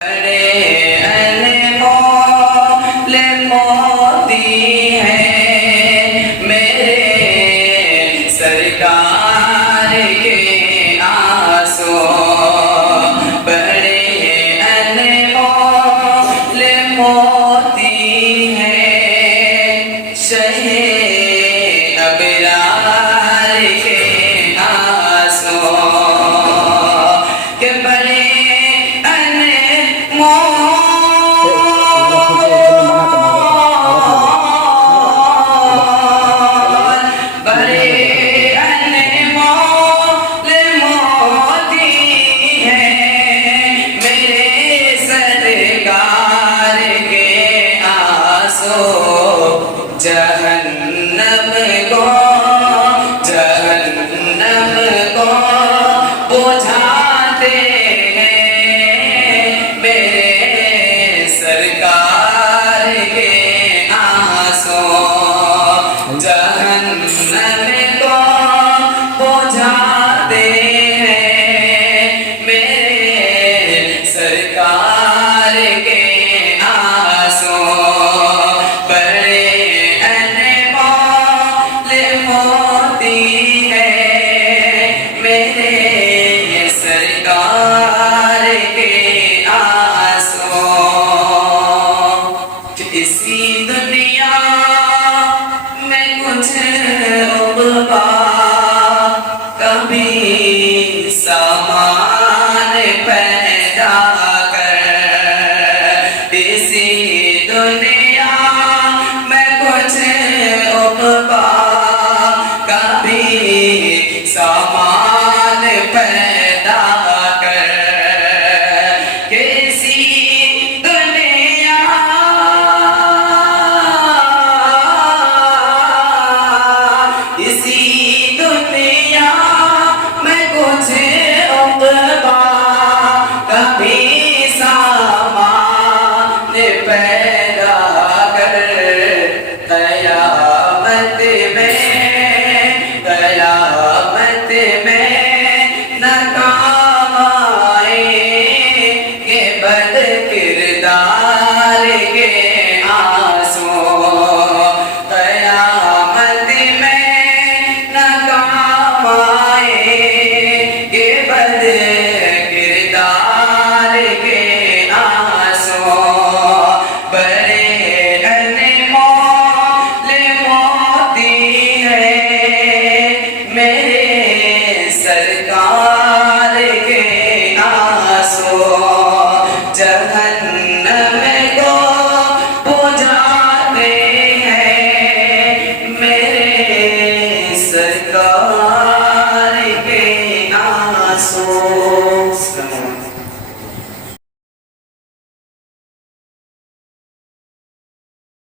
بڑے انمول موتی ہیں میرے سرکار کے آنسو، بڑے انمول موتی ہیں شہ ابرار کے آنسو، کہ بڑے جہنم کو بجھاتے ہیں میرے سرکار کے آنسو، جہنم کو بجھاتے ہیں میرے سرکار کے آنسو، اسی دنیا میں کچھ عقبہ کبھی سامان پیدا کر، اسی دنیا میں کچھ عقبہ کبھی سامان پیدا کر، کسی ناکام آئیں گے بد کردار کے آنسو، قیامت میں ناکام آئیں گے بد کردار کے آنسو، بڑے انمول موتی ہیں میرے سرکار کے آنسو، جہاں